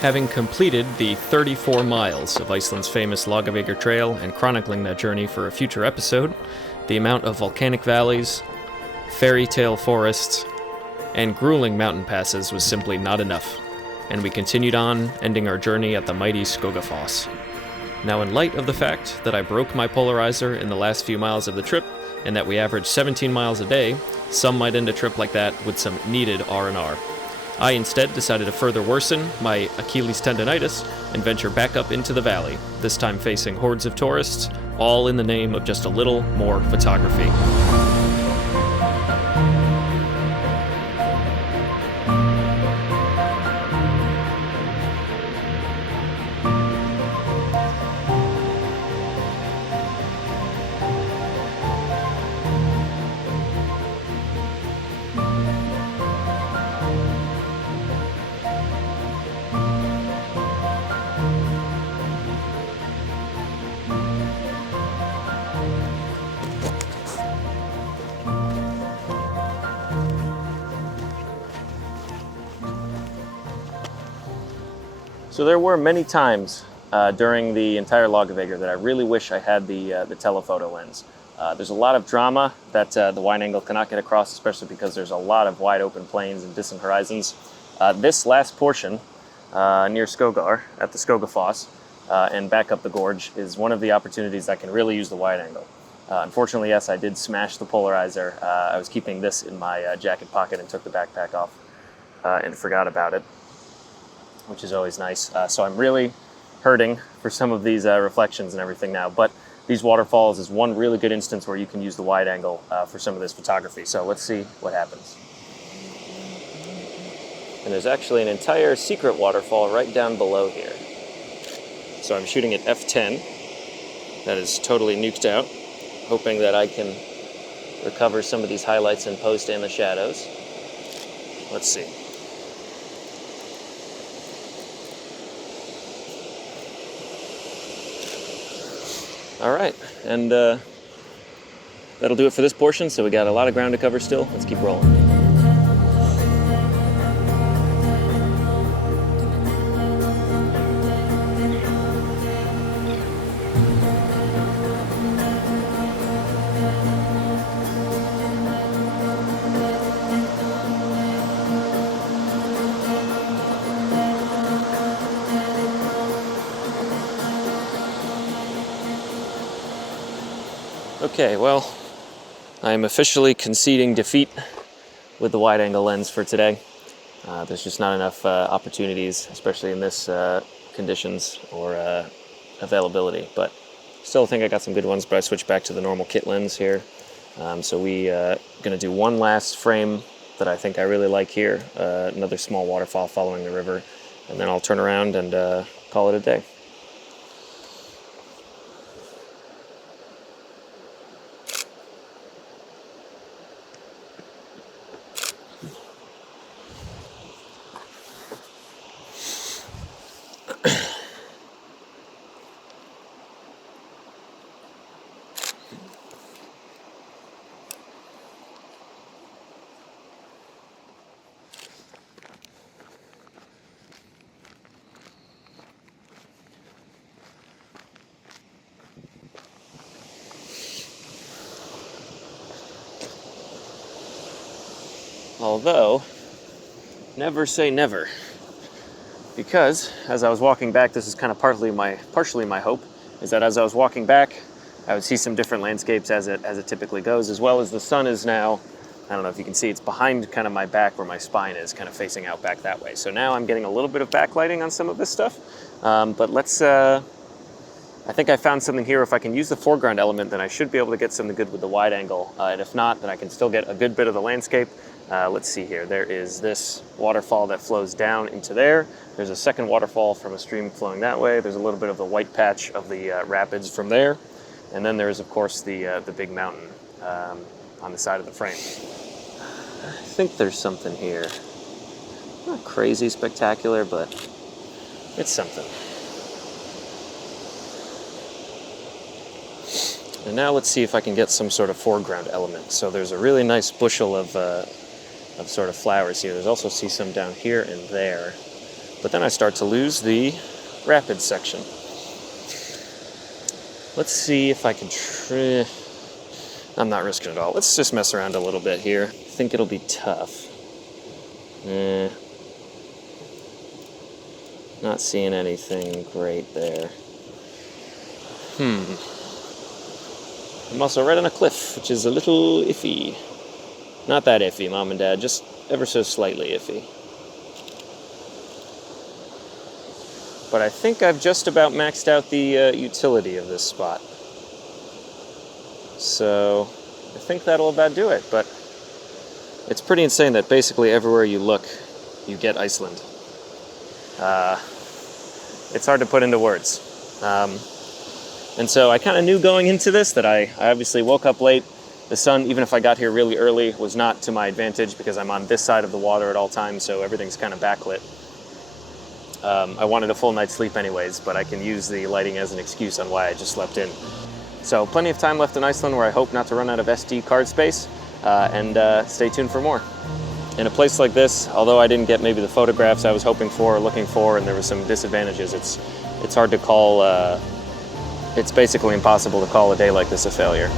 Having completed the 34 miles of Iceland's famous Laugavegur Trail and chronicling that journey for a future episode, the amount of volcanic valleys, fairy tale forests, and grueling mountain passes was simply not enough, and we continued on, ending our journey at the mighty Skógafoss. Now, in light of the fact that I broke my polarizer in the last few miles of the trip, and that we averaged 17 miles a day, some might end a trip like that with some needed R&R. I instead decided to further worsen my Achilles tendonitis and venture back up into the valley, this time facing hordes of tourists, all in the name of just a little more photography. So there were many times during the entire Laugavegur that I really wish I had the telephoto lens. There's a lot of drama that the wide angle cannot get across, especially because there's a lot of wide open plains and distant horizons. This last portion near Skógar at the Skógafoss and back up the gorge is one of the opportunities I can really use the wide angle. Unfortunately, yes, I did smash the polarizer. I was keeping this in my jacket pocket and took the backpack off and forgot about it, which is always nice. So I'm really hurting for some of these reflections and everything now, but these waterfalls is one really good instance where you can use the wide angle for some of this photography. So let's see what happens. And there's actually an entire secret waterfall right down below here. So I'm shooting at f10. That is totally nuked out, hoping that I can recover some of these highlights in post and the shadows. Let's see. All right, and that'll do it for this portion. So we got a lot of ground to cover still. Let's keep rolling. Okay, well, I'm officially conceding defeat with the wide-angle lens for today. There's just not enough opportunities, especially in this conditions or availability. But still think I got some good ones, but I switched back to the normal kit lens here. So we going to do one last frame that I think I really like here, another small waterfall following the river, and then I'll turn around and call it a day. Although, never say never, because as I was walking back, this is kind of partially my hope, is that as I was walking back, I would see some different landscapes as it typically goes, as well as the sun is now, I don't know if you can see, it's behind kind of my back where my spine is, kind of facing out back that way. So now I'm getting a little bit of backlighting on some of this stuff, but let's, I think I found something here. If I can use the foreground element, then I should be able to get something good with the wide angle, and if not, then I can still get a good bit of the landscape. Let's see here. There is this waterfall that flows down into there. There's a second waterfall from a stream flowing that way. There's a little bit of the white patch of the rapids from there. And then there's, of course, the big mountain on the side of the frame. I think there's something here. Not crazy spectacular, but it's something. And now let's see if I can get some sort of foreground element. So there's a really nice bushel of sort of flowers here. There's also see some down here and there. But then I start to lose the rapid section. Let's see if I can I'm not risking it all. Let's just mess around a little bit here. I think it'll be tough. Not seeing anything great there. I'm also right on a cliff, which is a little iffy. Not that iffy, Mom and Dad, just ever so slightly iffy. But I think I've just about maxed out the utility of this spot. So I think that'll about do it, but it's pretty insane that basically everywhere you look, you get Iceland. It's hard to put into words. And so I kind of knew going into this that I obviously woke up late. The sun, even if I got here really early, was not to my advantage because I'm on this side of the water at all times, so everything's kind of backlit. I wanted a full night's sleep anyways, but I can use the lighting as an excuse on why I just slept in. So plenty of time left in Iceland where I hope not to run out of SD card space, and stay tuned for more. In a place like this, although I didn't get maybe the photographs I was hoping for or looking for, and there were some disadvantages, it's hard to call, it's basically impossible to call a day like this a failure.